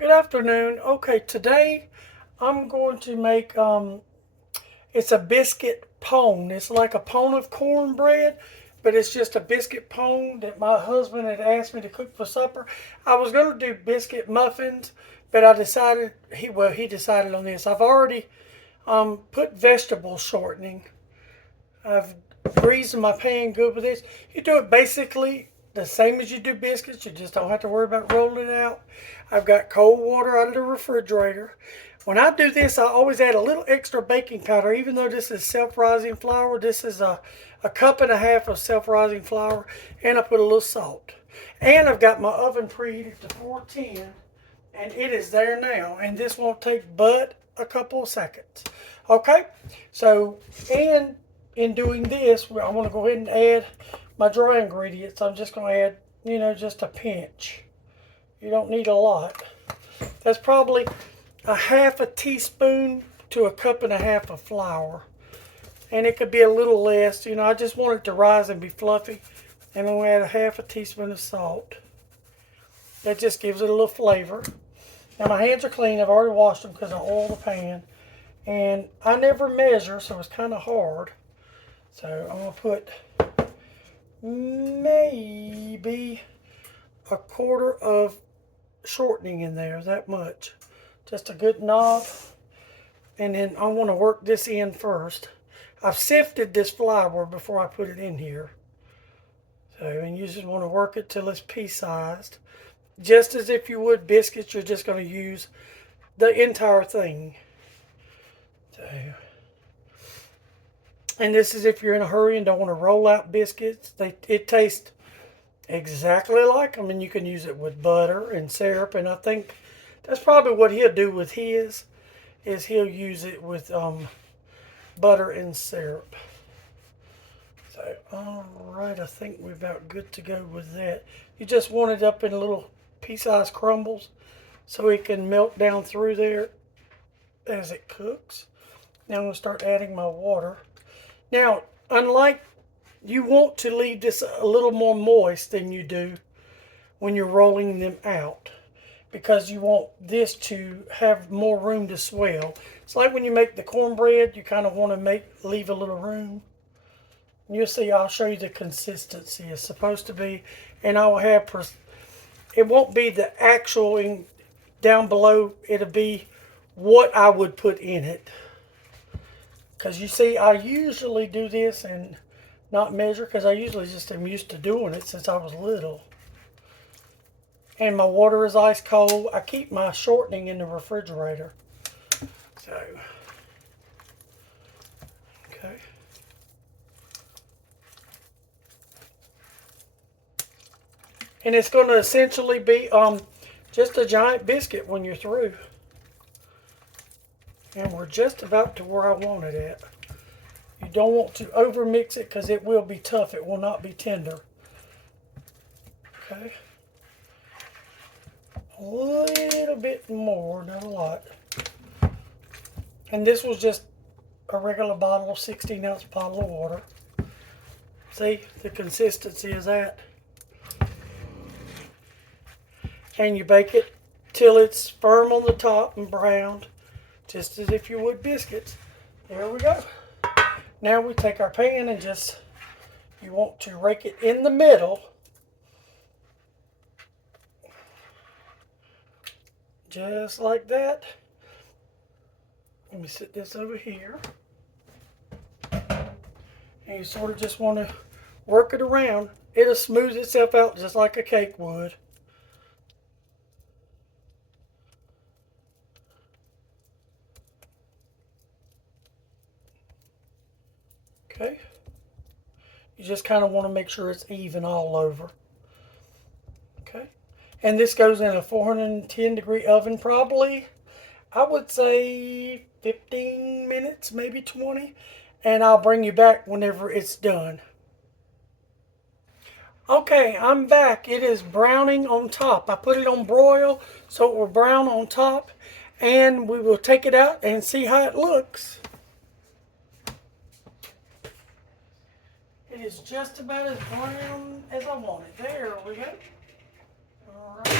Good afternoon. Okay, today I'm going to make it's a biscuit pone. It's like a pone of cornbread, but it's just a biscuit pone that my husband had asked me to cook for supper. I was going to do biscuit muffins, but I decided he decided on this. I've already put vegetable shortening. I've greased my pan good with this. You do it basically the same as you do biscuits. You just don't have to worry about rolling it out. I've got cold water out of the refrigerator. When I do this, I always add a little extra baking powder. Even though this is self-rising flour, this is a cup and a half of self-rising flour, and I put a little salt. And I've got my oven preheated to 410, and it is there now. And this won't take but a couple of seconds. Okay, so and in doing this, I want to go ahead and add my dry ingredients. I'm just going to add, just a pinch. You don't need a lot. That's probably a half a teaspoon to a cup and a half of flour. And it could be a little less. I just want it to rise and be fluffy. And I'm going to add a half a teaspoon of salt. That just gives it a little flavor. Now my hands are clean. I've already washed them because I oiled the pan. And I never measure, so it's kind of hard. So I'm going to put maybe a quarter of shortening in there, that much. Just a good knob. And then I want to work this in first. I've sifted this flour before I put it in here. So, and you just want to work it till it's pea-sized. Just as if you would biscuits, you're just going to use the entire thing. So, and this is if you're in a hurry and don't want to roll out biscuits. It tastes exactly like them, and you can use it with butter and syrup. And I think that's probably what he'll do with his, is he'll use it with butter and syrup. So, all right, I think we're about good to go with that. You just want it up in little pea-sized crumbles so it can melt down through there as it cooks. Now I'm going to start adding my water. Now, unlike, you want to leave this a little more moist than you do when you're rolling them out, because you want this to have more room to swell. It's like when you make the cornbread, you kind of want to leave a little room. You'll see, I'll show you the consistency it's supposed to be, and I will have, it won't be the actual down below, it'll be what I would put in it. Because you see, I usually do this and not measure, because I usually just am used to doing it since I was little. And my water is ice cold. I keep my shortening in the refrigerator. So, okay. And it's going to essentially be just a giant biscuit when you're through. And we're just about to where I want it at. You don't want to over mix it because it will be tough. It will not be tender. Okay. A little bit more, not a lot. And this was just a regular bottle, 16-ounce bottle of water. See, the consistency is that. And you bake it till it's firm on the top and browned, just as if you would biscuits. There we go. Now we take our pan and you want to rake it in the middle. Just like that. Let me set this over here. And you sort of just want to work it around. It'll smooth itself out just like a cake would. Okay. You just kind of want to make sure it's even all over. Okay. And this goes in a 410 degree oven probably, I would say 15 minutes, maybe 20. And I'll bring you back whenever it's done. Okay, I'm back. It is browning on top. I put it on broil so it will brown on top. And we will take it out and see how it looks. It is just about as brown as I want it. There we go. All right.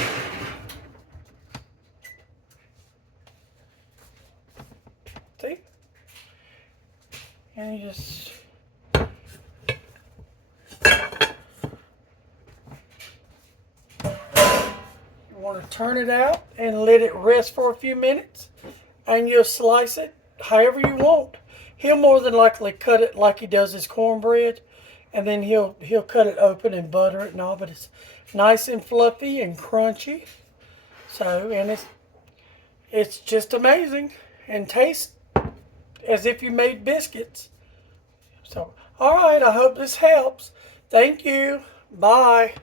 And you just want to turn it out and let it rest for a few minutes, and you'll slice it however you want. He'll more than likely cut it like he does his cornbread, and then he'll cut it open and butter it and all, but it's nice and fluffy and crunchy. So, and it's just amazing and tastes as if you made biscuits. So, all right, I hope this helps. Thank you. Bye.